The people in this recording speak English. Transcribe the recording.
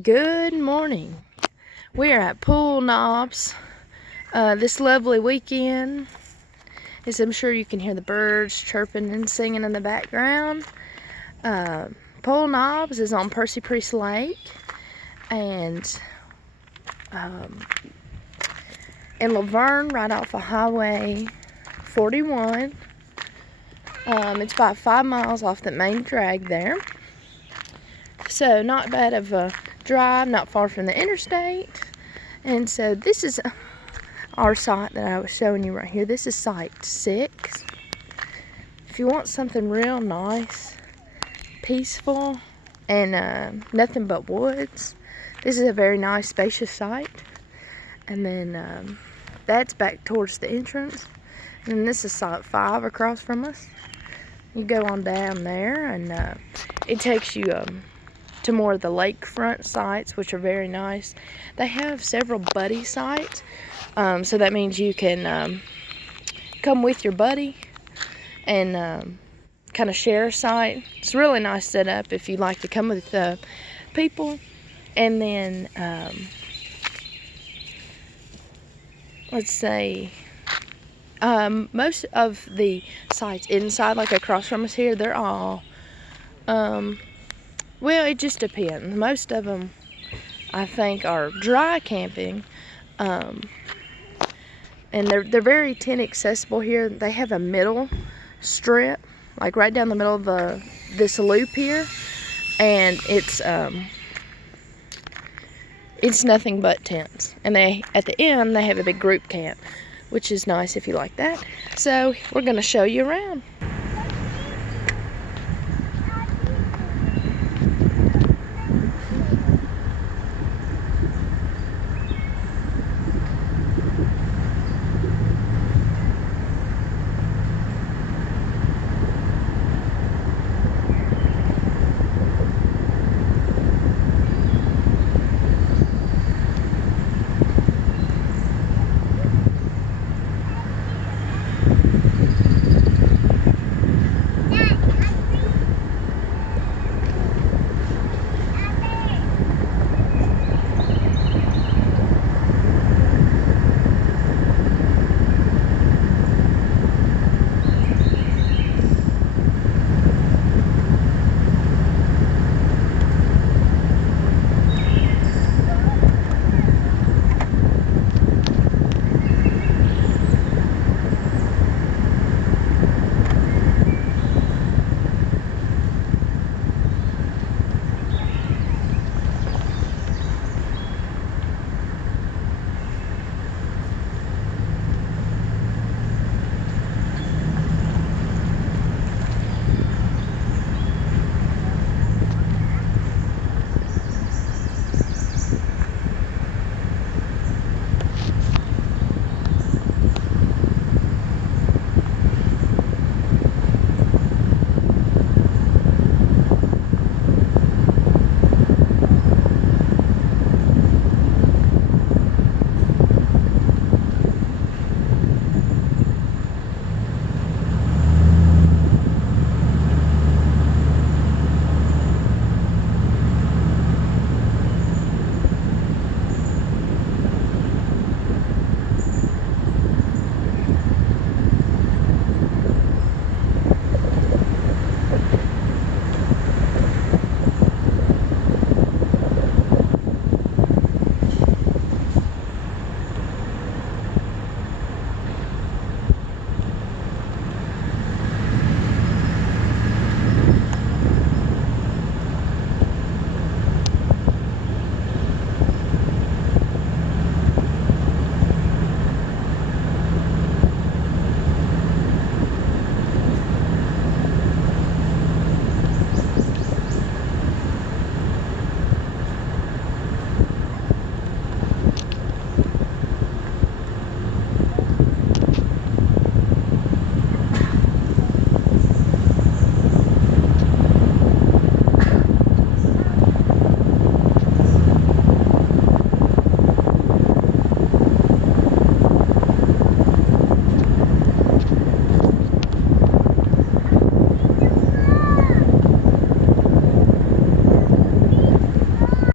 Good morning. We are at Poole Knobs this lovely weekend. As I'm sure you can hear the birds chirping and singing in the background. Poole Knobs is on Percy Lake, and in LaVergne, right off of Highway 41. It's about 5 miles off the main drag there. So not bad of a drive, not far from the interstate. And so this is our site that I was showing you right here. This is site 6. If you want something real nice, peaceful, and nothing but woods, this is a very nice, spacious site. And then that's back towards the entrance. And this is site 5 across from us. You go on down there, and it takes you to more of the lakefront sites, which are very nice. They have several buddy sites, so that means you can come with your buddy and kind of share a site. It's a really nice setup if you like to come with people. And then let's say most of the sites inside, like across from us here, they're all well, it just depends. Most of them, I think, are dry camping, and they're very tent accessible here. They have a middle strip, like right down the middle of this loop here, and it's nothing but tents. And at the end they have a big group camp, which is nice if you like that. So we're gonna show you around.